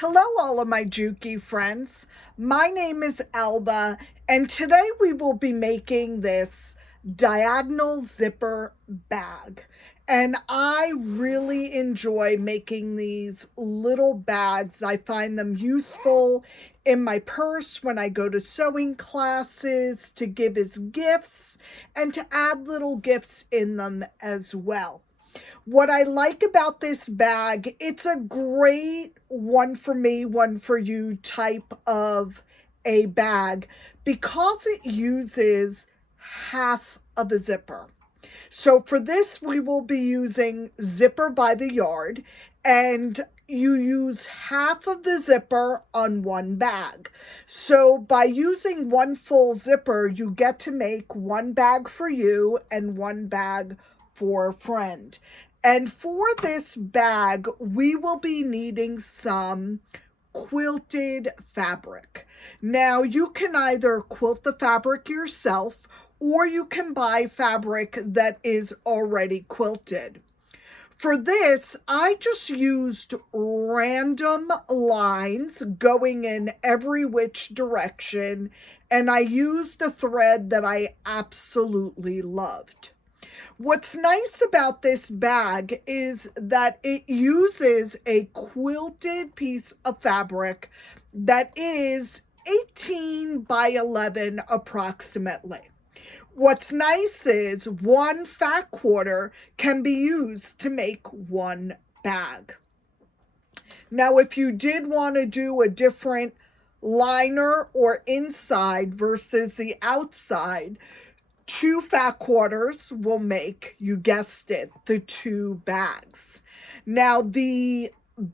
Hello, all of my JUKI friends. My name is Alba, and today we will be making this diagonal zipper bag. And I really enjoy making these little bags. I find them useful in my purse when I go to sewing classes, to give as gifts, and to add little gifts in them as well. What I like about this bag, it's a great one for me, one for you type of a bag because it uses half of a zipper. So for this, we will be using zipper by the yard, and you use half of the zipper on one bag. So by using one full zipper, you get to make one bag for you and one bag for a friend. And for this bag, we will be needing some quilted fabric. Now, you can either quilt the fabric yourself or you can buy fabric that is already quilted. For this, I just used random lines going in every which direction, and I used a thread that I absolutely loved. What's nice about this bag is that it uses a quilted piece of fabric that is 18 by 11 approximately. What's nice is one fat quarter can be used to make one bag. Now, if you did want to do a different liner or inside versus the outside, two fat quarters will make, you guessed it, the two bags. Now, the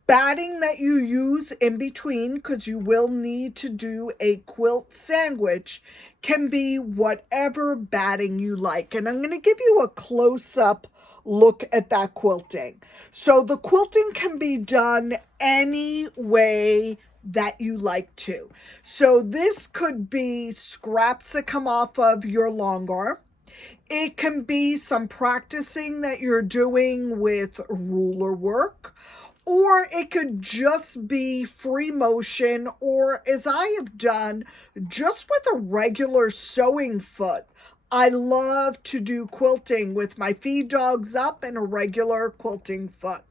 batting that you use in between, because you will need to do a quilt sandwich, can be whatever batting you like. And I'm going to give you a close-up look at that quilting. So the quilting can be done any way that you like to. So this could be scraps that come off of your long arm. It can be some practicing that you're doing with ruler work, or it could just be free motion, or as I have done, just with a regular sewing foot. I love to do quilting with my feed dogs up and a regular quilting foot.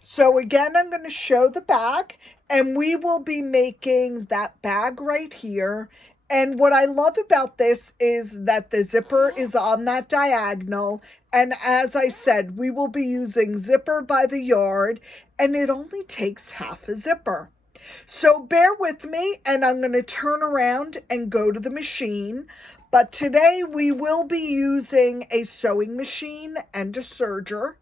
So again, I'm going to show the bag, and we will be making that bag right here. And what I love about this is that the zipper is on that diagonal. And as I said, we will be using zipper by the yard, and it only takes half a zipper. So bear with me, and I'm going to turn around and go to the machine. But today we will be using a sewing machine and a serger.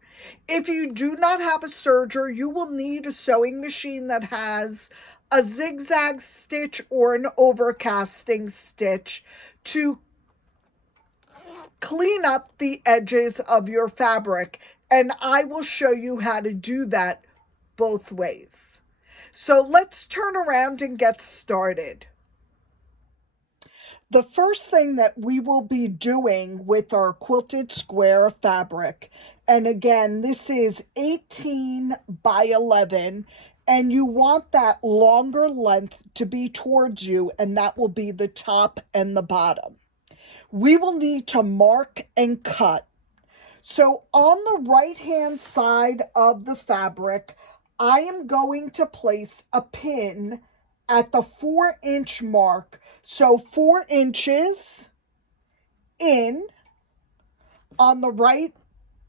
If you do not have a serger, you will need a sewing machine that has a zigzag stitch or an overcasting stitch to clean up the edges of your fabric. And I will show you how to do that both ways. So let's turn around and get started. The first thing that we will be doing with our quilted square of fabric, and again, this is 18 by 11, and you want that longer length to be towards you, and that will be the top and the bottom. We will need to mark and cut. So on the right-hand side of the fabric, I am going to place a pin at the 4-inch mark. So 4 inches in on the right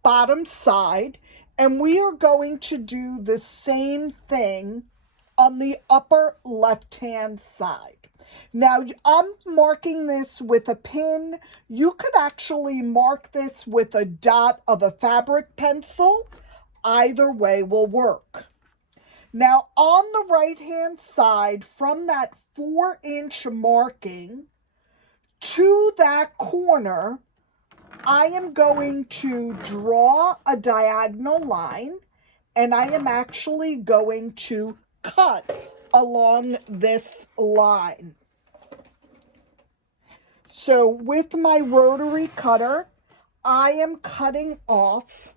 bottom side, and we are going to do the same thing on the upper left-hand side. Now, I'm marking this with a pin. You could actually mark this with a dot of a fabric pencil. Either way will work. Now, on the right-hand side, from that 4-inch marking to that corner, I am going to draw a diagonal line, and I am actually going to cut along this line. So with my rotary cutter, I am cutting off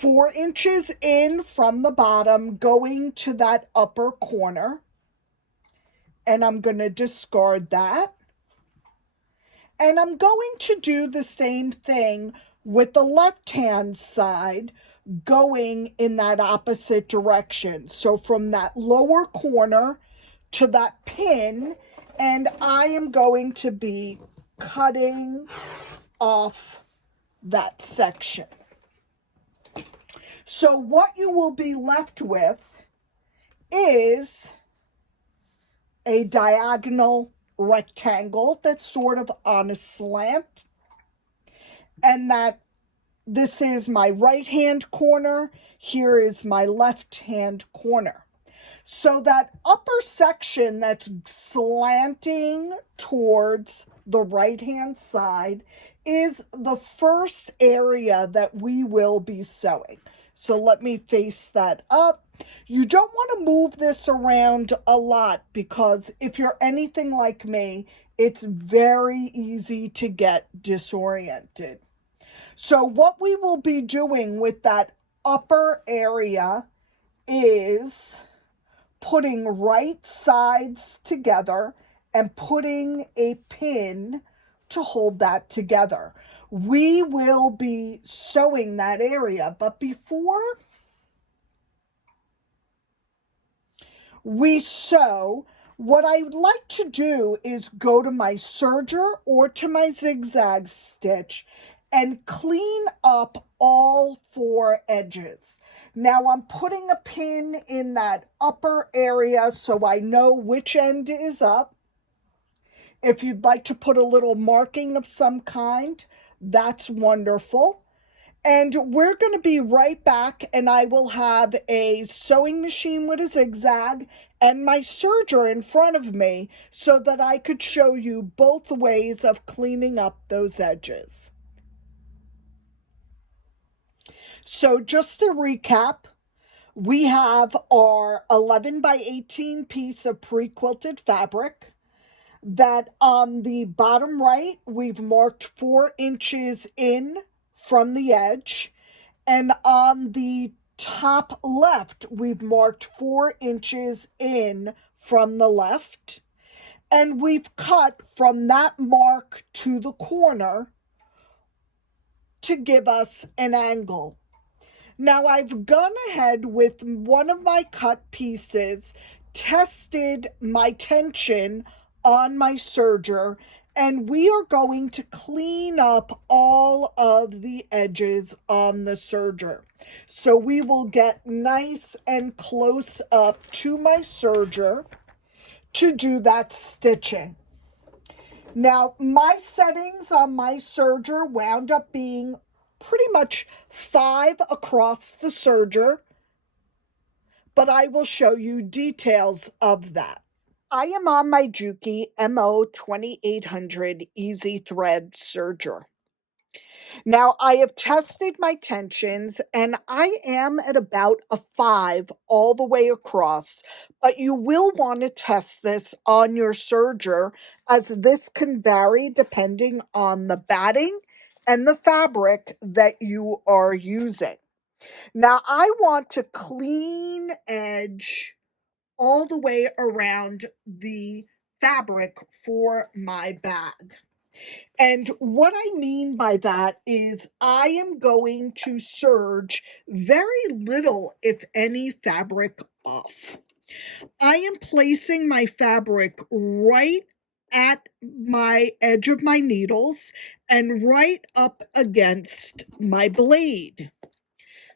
4 inches in from the bottom, going to that upper corner. And I'm going to discard that. And I'm going to do the same thing with the left-hand side, going in that opposite direction. So from that lower corner to that pin, and I am going to be cutting off that section. So what you will be left with is a diagonal rectangle that's sort of on a slant, and that this is my right hand corner, here is my left hand corner. So that upper section that's slanting towards the right hand side is the first area that we will be sewing. So let me face that up. You don't want to move this around a lot, because if you're anything like me, it's very easy to get disoriented. So what we will be doing with that upper area is putting right sides together and putting a pin to hold that together. We will be sewing that area, but before we sew, what I would like to do is go to my serger or to my zigzag stitch and clean up all 4 edges. Now I'm putting a pin in that upper area so I know which end is up. If you'd like to put a little marking of some kind, that's wonderful. And we're going to be right back, and I will have a sewing machine with a zigzag and my serger in front of me so that I could show you both ways of cleaning up those edges. So just to recap, we have our 11 by 18 piece of pre-quilted fabric that on the bottom right, we've marked 4 inches in from the edge, and on the top left, we've marked 4 inches in from the left, and we've cut from that mark to the corner to give us an angle. Now I've gone ahead with one of my cut pieces, tested my tension on my serger, and we are going to clean up all of the edges on the serger. So we will get nice and close up to my serger to do that stitching. Now, my settings on my serger wound up being pretty much 5 across the serger, but I will show you details of that. I am on my JUKI MO-2800 Easy Thread serger. Now, I have tested my tensions, and I am at about a 5 all the way across, but you will want to test this on your serger, as this can vary depending on the batting and the fabric that you are using. Now, I want to clean edge all the way around the fabric for my bag. And what I mean by that is I am going to serge very little, if any, fabric off. I am placing my fabric right at my edge of my needles and right up against my blade,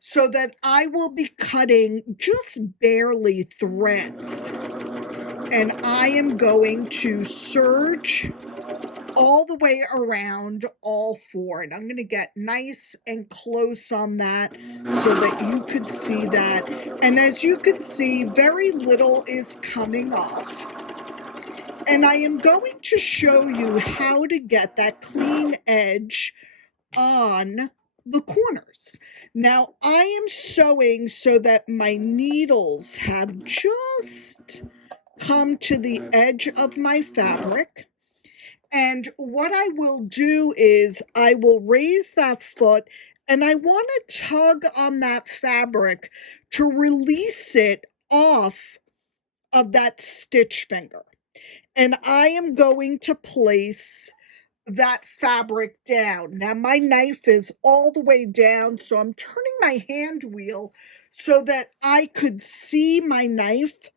so that I will be cutting just barely threads. And I am going to serge all the way around all 4. And I'm going to get nice and close on that so that you could see that. And as you can see, very little is coming off. And I am going to show you how to get that clean edge on the corners. Now, I am sewing so that my needles have just come to the edge of my fabric. And what I will do is I will raise that foot And I want to tug on that fabric to release it off of that stitch finger. And I am going to place that fabric down. Now my knife is all the way down, so I'm turning my hand wheel so that I could see my knife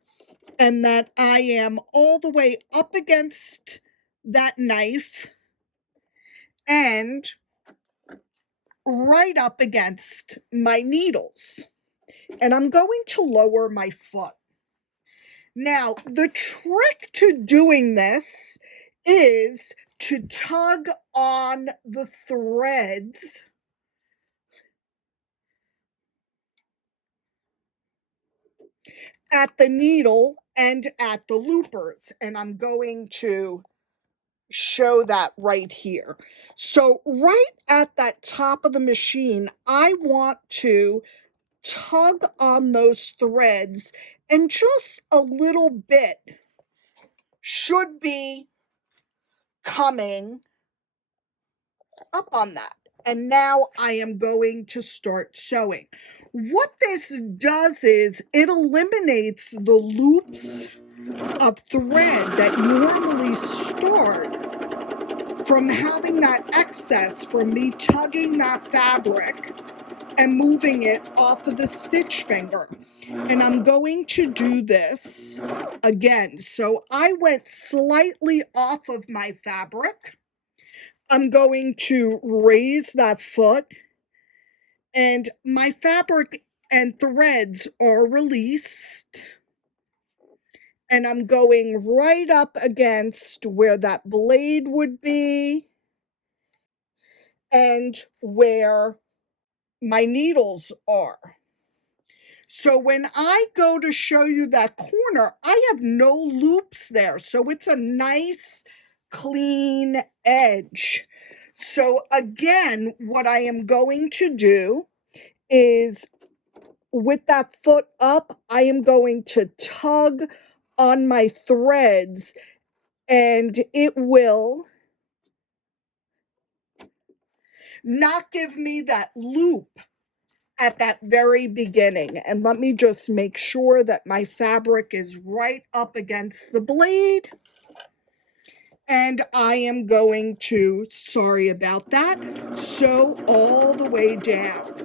and that I am all the way up against that knife and right up against my needles. And I'm going to lower my foot. Now, the trick to doing this is to tug on the threads at the needle and at the loopers. And I'm going to show that right here. So right at that top of the machine, I want to tug on those threads, and just a little bit should be coming up on that. And now I am going to start sewing. What this does is it eliminates the loops of thread that normally start from having that excess from me tugging that fabric and moving it off of the stitch finger. And I'm going to do this again. So I went slightly off of my fabric. I'm going to raise that foot, and my fabric and threads are released. And I'm going right up against where that blade would be and where my needles are. So when I go to show you that corner, I have no loops there. So it's a nice, clean edge. So again, what I am going to do is with that foot up, I am going to tug on my threads, and it will not give me that loop at that very beginning. And let me just make sure that my fabric is right up against the blade. And I am going to, sorry about that, sew all the way down.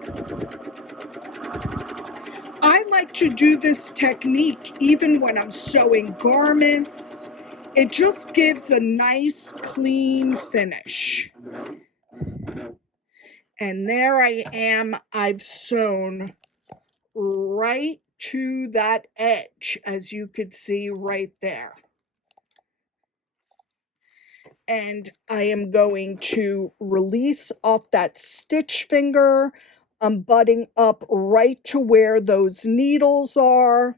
I like to do this technique even when I'm sewing garments. It just gives a nice clean finish. And there I am, I've sewn right to that edge, as you could see right there. And I am going to release off that stitch finger. I'm butting up right to where those needles are.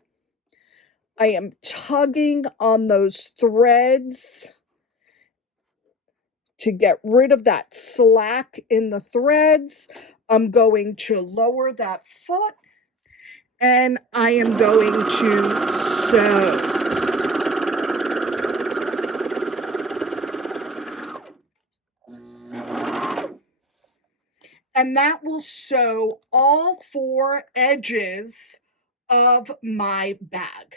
I am tugging on those threads to get rid of that slack in the threads. I'm going to lower that foot, and I am going to sew. And that will sew all 4 edges of my bag.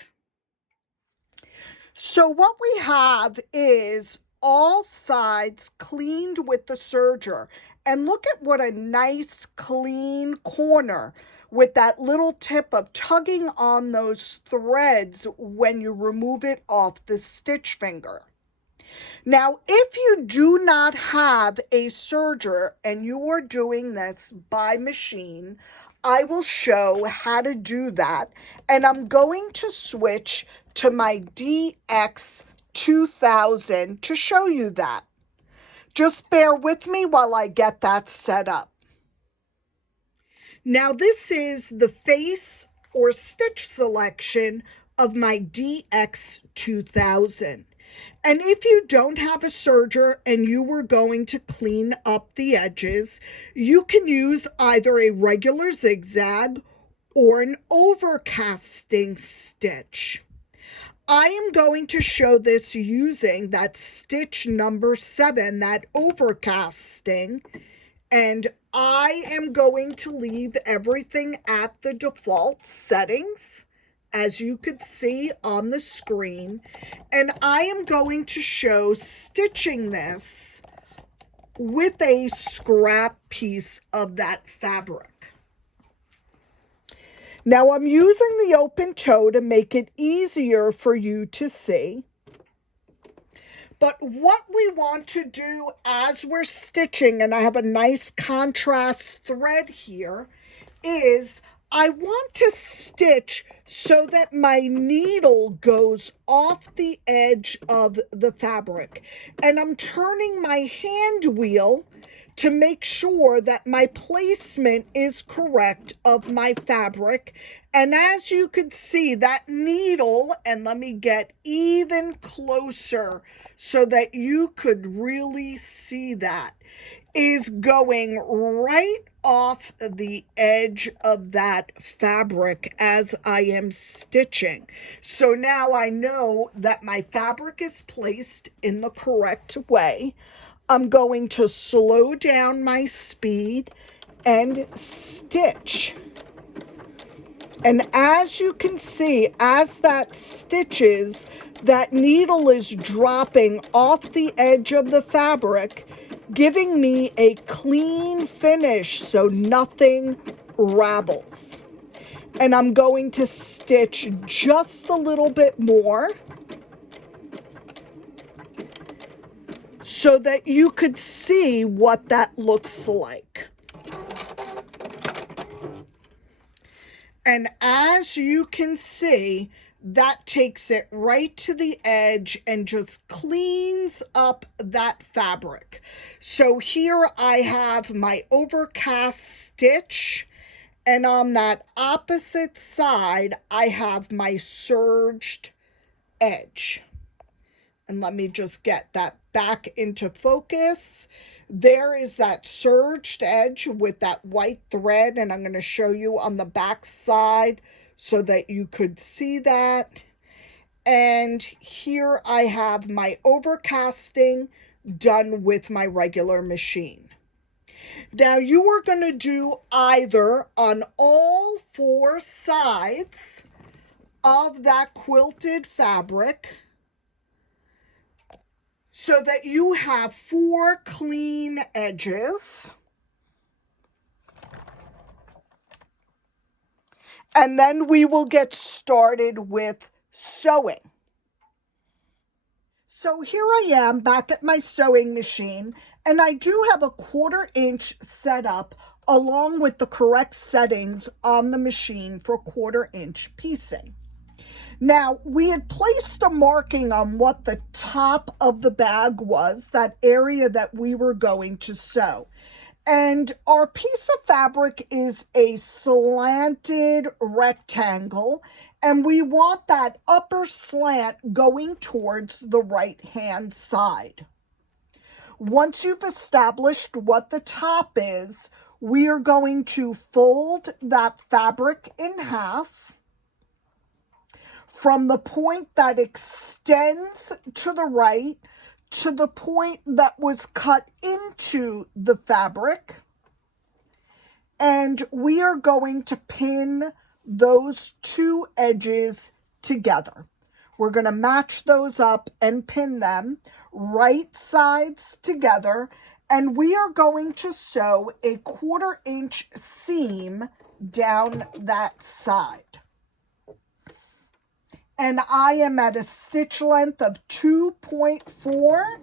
So what we have is all sides cleaned with the serger. And look at what a nice clean corner with that little tip of tugging on those threads when you remove it off the stitch finger. Now, if you do not have a serger and you are doing this by machine, I will show how to do that. And I'm going to switch to my DX-2000 to show you that. Just bear with me while I get that set up. Now, this is the face or stitch selection of my DX-2000. And if you don't have a serger and you were going to clean up the edges, you can use either a regular zigzag or an overcasting stitch. I am going to show this using that stitch number 7, that overcasting, And I am going to leave everything at the default settings, as you could see on the screen. And I am going to show stitching this with a scrap piece of that fabric. Now I'm using the open toe to make it easier for you to see. But what we want to do as we're stitching, and I have a nice contrast thread here, is I want to stitch so that my needle goes off the edge of the fabric. And I'm turning my hand wheel to make sure that my placement is correct of my fabric. And as you could see, that needle, and let me get even closer so that you could really see that, is going right off the edge of that fabric as I am stitching. So now I know that my fabric is placed in the correct way. I'm going to slow down my speed and stitch. And as you can see, as that stitches, that needle is dropping off the edge of the fabric, giving me a clean finish so nothing ravels. And I'm going to stitch just a little bit more so that you could see what that looks like. And as you can see, that takes it right to the edge and just cleans up that fabric. So here I have my overcast stitch, and on that opposite side, I have my serged edge. And let me just get that back into focus. There is that serged edge with that white thread, and I'm going to show you on the back side so that you could see that. And here I have my overcasting done with my regular machine. Now you are going to do either on all 4 sides of that quilted fabric, so that you have 4 clean edges. And then we will get started with sewing. So here I am back at my sewing machine, and I do have a 1/4 inch set up along with the correct settings on the machine for 1/4 inch piecing. Now, we had placed a marking on what the top of the bag was, that area that we were going to sew. And our piece of fabric is a slanted rectangle, and we want that upper slant going towards the right-hand side. Once you've established what the top is, we are going to fold that fabric in half from the point that extends to the right to the point that was cut into the fabric. And we are going to pin those 2 edges together. We're going to match those up and pin them right sides together. And we are going to sew a 1/4 inch seam down that side. And I am at a stitch length of 2.4,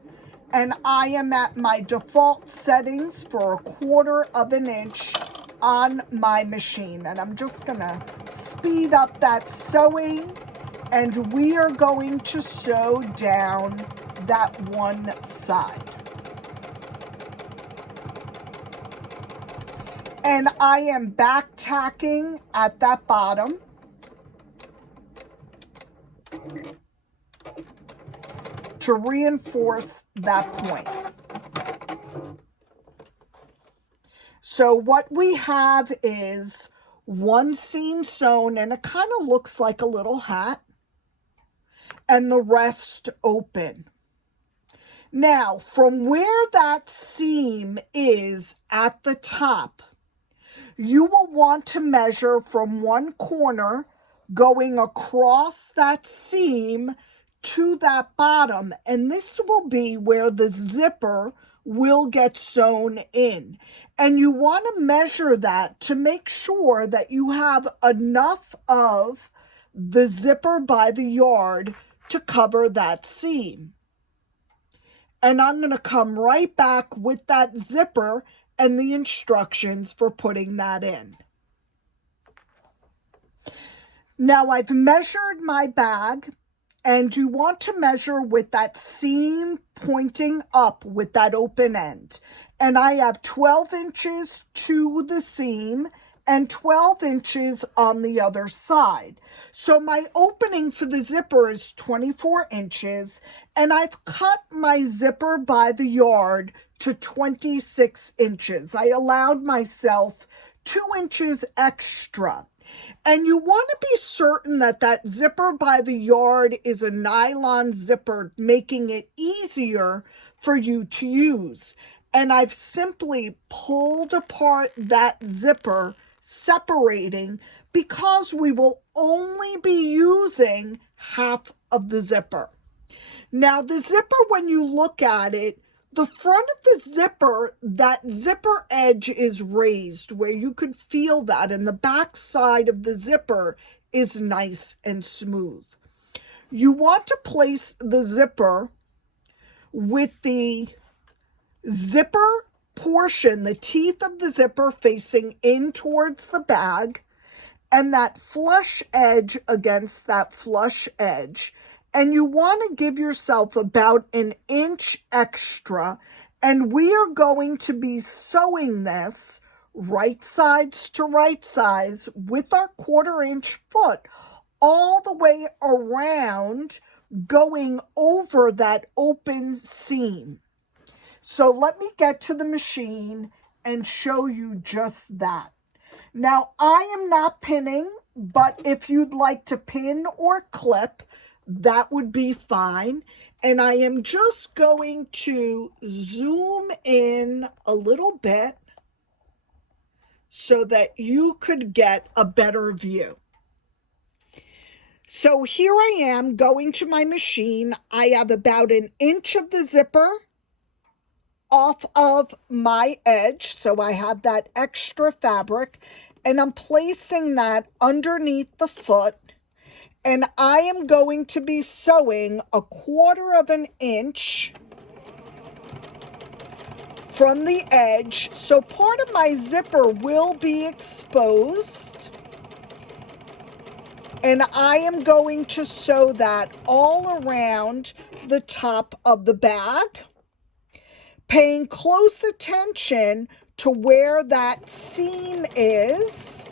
and I am at my default settings for 1/4 inch on my machine. And I'm just gonna speed up that sewing, and we are going to sew down that one side. And I am back tacking at that bottom. To reinforce that point. So what we have is 1 seam sewn, and it kind of looks like a little hat, and the rest open. Now, from where that seam is at the top, you will want to measure from one corner going across that seam to that bottom. And this will be where the zipper will get sewn in. And you want to measure that to make sure that you have enough of the zipper by the yard to cover that seam. And I'm going to come right back with that zipper and the instructions for putting that in. Now I've measured my bag, and you want to measure with that seam pointing up with that open end. And I have 12 inches to the seam and 12 inches on the other side. So my opening for the zipper is 24 inches, and I've cut my zipper by the yard to 26 inches. I allowed myself 2 inches extra. And you want to be certain that that zipper by the yard is a nylon zipper, making it easier for you to use. And I've simply pulled apart that zipper, separating, because we will only be using half of the zipper. Now the zipper, when you look at it, the front of the zipper, that zipper edge is raised where you could feel that, and the back side of the zipper is nice and smooth. You want to place the zipper with the zipper portion, the teeth of the zipper facing in towards the bag, and that flush edge against that flush edge. And you want to give yourself about an inch extra. And we are going to be sewing this right sides to right sides with our 1/4 inch foot all the way around, going over that open seam. So let me get to the machine and show you just that. Now, I am not pinning, but if you'd like to pin or clip, that would be fine. And I am just going to zoom in a little bit so that you could get a better view. So here I am going to my machine. I have about an inch of the zipper off of my edge, so I have that extra fabric, and I'm placing that underneath the foot. And I am going to be sewing 1/4 of an inch from the edge. So part of my zipper will be exposed. And I am going to sew that all around the top of the bag, paying close attention to where that seam is.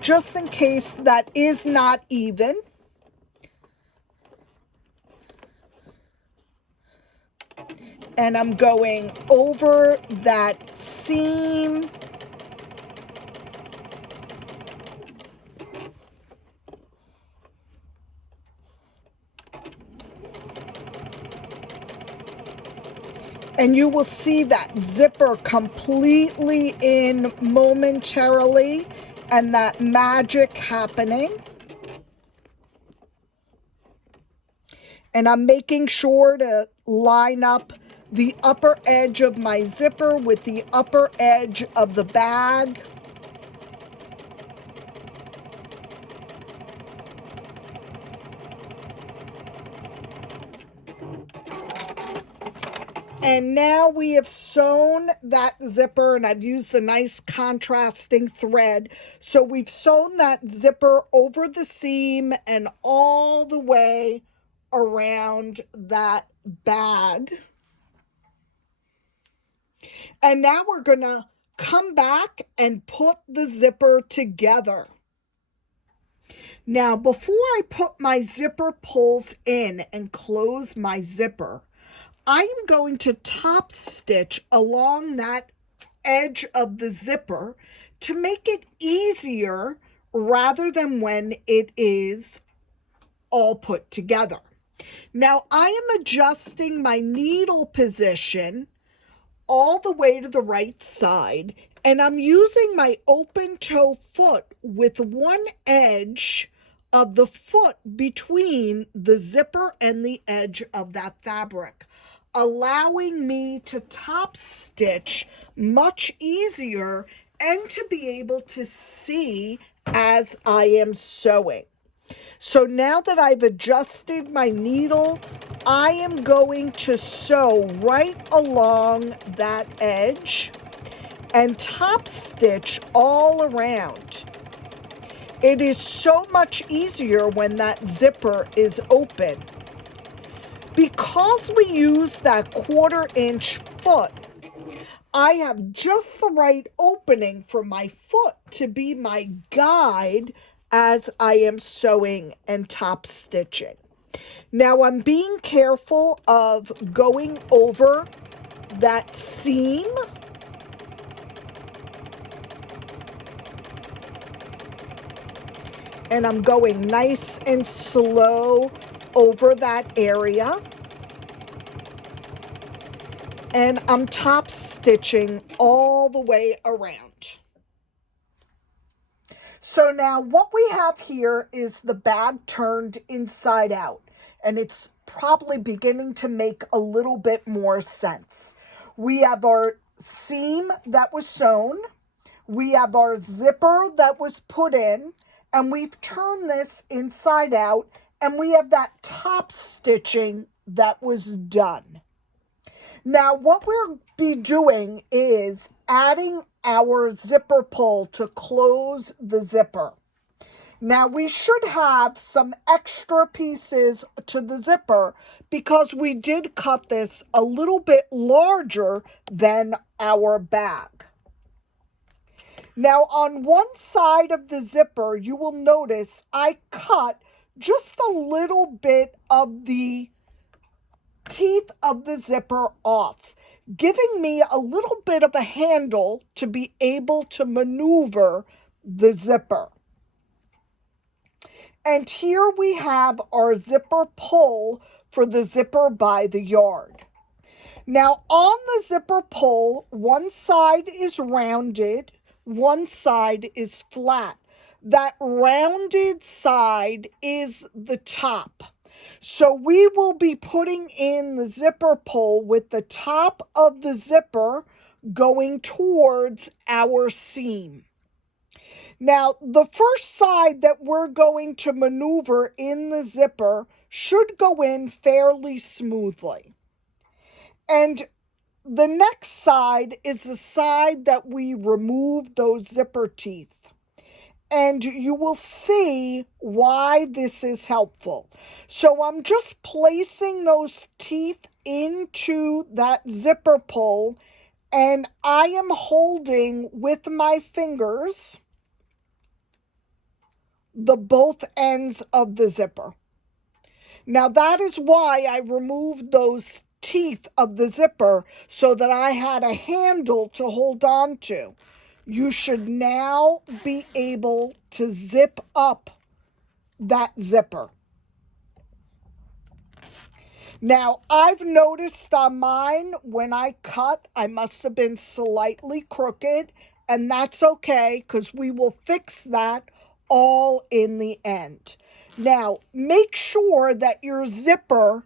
Just in case that is not even. And I'm going over that seam. And you will see that zipper completely in momentarily, and that magic happening. And I'm making sure to line up the upper edge of my zipper with the upper edge of the bag. And now we have sewn that zipper, and I've used the nice contrasting thread. So we've sewn that zipper over the seam and all the way around that bag. And now we're going to come back and put the zipper together. Now, before I put my zipper pulls in and close my zipper, I am going to top stitch along that edge of the zipper to make it easier rather than when it is all put together. Now I am adjusting my needle position all the way to the right side, and I'm using my open toe foot with one edge of the foot between the zipper and the edge of that fabric, allowing me to top stitch much easier and to be able to see as I am sewing. So now that I've adjusted my needle, I am going to sew right along that edge and top stitch all around. It is so much easier when that zipper is open. Because we use that 1/4-inch foot, I have just the right opening for my foot to be my guide as I am sewing and top stitching. Now I'm being careful of going over that seam. And I'm going nice and slow over that area. And I'm top stitching all the way around. So now what we have here is the bag turned inside out, and it's probably beginning to make a little bit more sense. We have our seam that was sewn, we have our zipper that was put in, and we've turned this inside out, and we have that top stitching that was done. Now what we'll be doing is adding our zipper pull to close the zipper. Now we should have some extra pieces to the zipper because we did cut this a little bit larger than our bag. Now on one side of the zipper, you will notice I cut just a little bit of the teeth of the zipper off, giving me a little bit of a handle to be able to maneuver the zipper. And here we have our zipper pull for the zipper by the yard. Now on the zipper pull, one side is rounded, one side is flat. That rounded side is the top. So we will be putting in the zipper pull with the top of the zipper going towards our seam. Now, the first side that we're going to maneuver in the zipper should go in fairly smoothly. And the next side is the side that we remove those zipper teeth. And you will see why this is helpful. So I'm just placing those teeth into that zipper pull, and I am holding with my fingers the both ends of the zipper. Now that is why I removed those teeth of the zipper so that I had a handle to hold on to. You should now be able to zip up that zipper. Now, I've noticed on mine, when I cut, I must have been slightly crooked, and that's okay, because we will fix that all in the end. Now, make sure that your zipper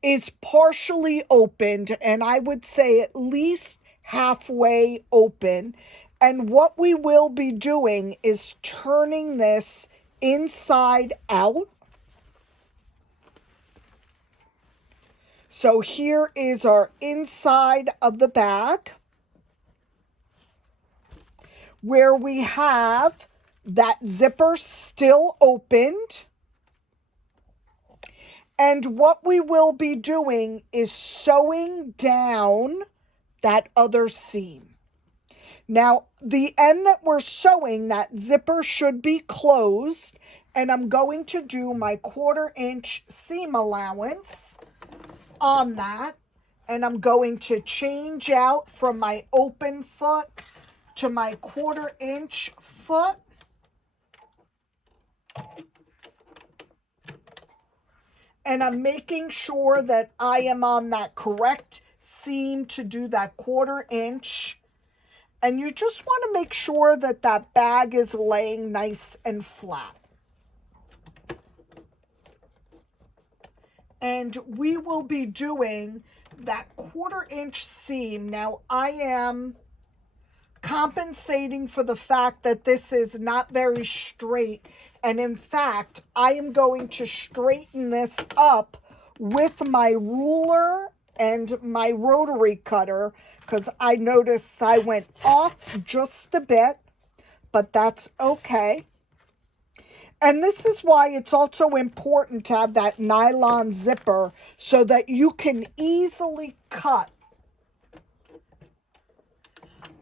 is partially opened, and I would say at least halfway open. And what we will be doing is turning this inside out. So here is our inside of the bag, where we have that zipper still opened. And what we will be doing is sewing down that other seam. Now, the end that we're sewing, that zipper should be closed, and I'm going to do my 1/4-inch seam allowance on that, and I'm going to change out from my open foot to my 1/4 inch foot. And I'm making sure that I am on that correct seam to do that 1/4 inch. And you just want to make sure that that bag is laying nice and flat. And we will be doing that 1/4 inch seam. Now I am compensating for the fact that this is not very straight. And in fact, I am going to straighten this up with my ruler and my rotary cutter, because I noticed I went off just a bit, but that's okay. And this is why it's also important to have that nylon zipper so that you can easily cut.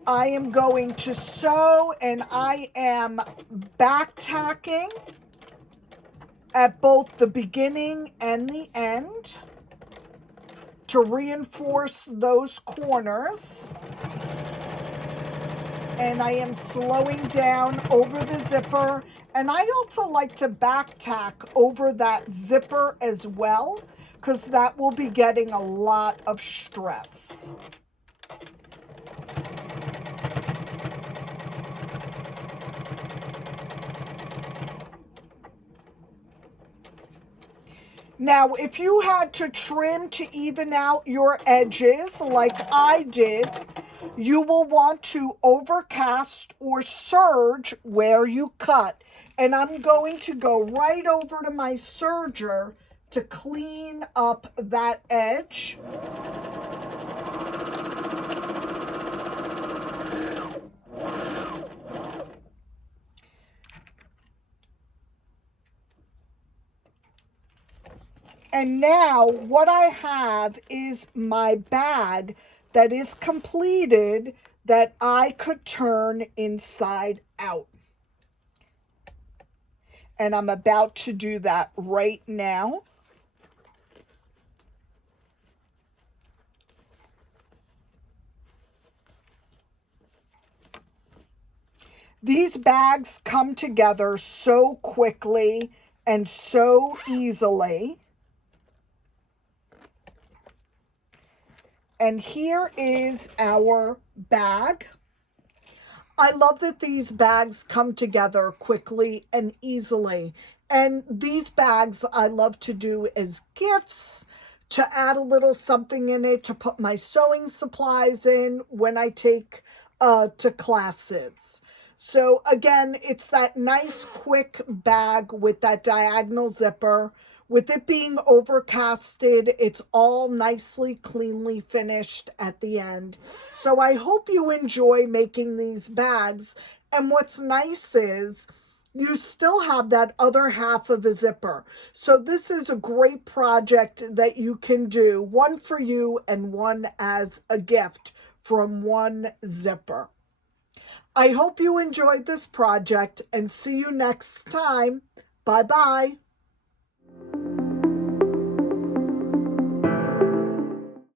I am going to sew, and I am back tacking at both the beginning and the end to reinforce those corners. And I am slowing down over the zipper. And I also like to back tack over that zipper as well, because that will be getting a lot of stress. Now, if you had to trim to even out your edges like I did, you will want to overcast or serge where you cut. And I'm going to go right over to my serger to clean up that edge. And now what I have is my bag that is completed that I could turn inside out. And I'm about to do that right now. These bags come together so quickly and so easily. And here is our bag. I love that these bags come together quickly and easily. And these bags I love to do as gifts, to add a little something in it, to put my sewing supplies in when I take to classes. So again, it's that nice quick bag with that diagonal zipper. With it being overcasted, it's all nicely, cleanly finished at the end. So I hope you enjoy making these bags. And what's nice is you still have that other half of a zipper. So this is a great project that you can do, one for you and one as a gift from one zipper. I hope you enjoyed this project and see you next time. Bye-bye.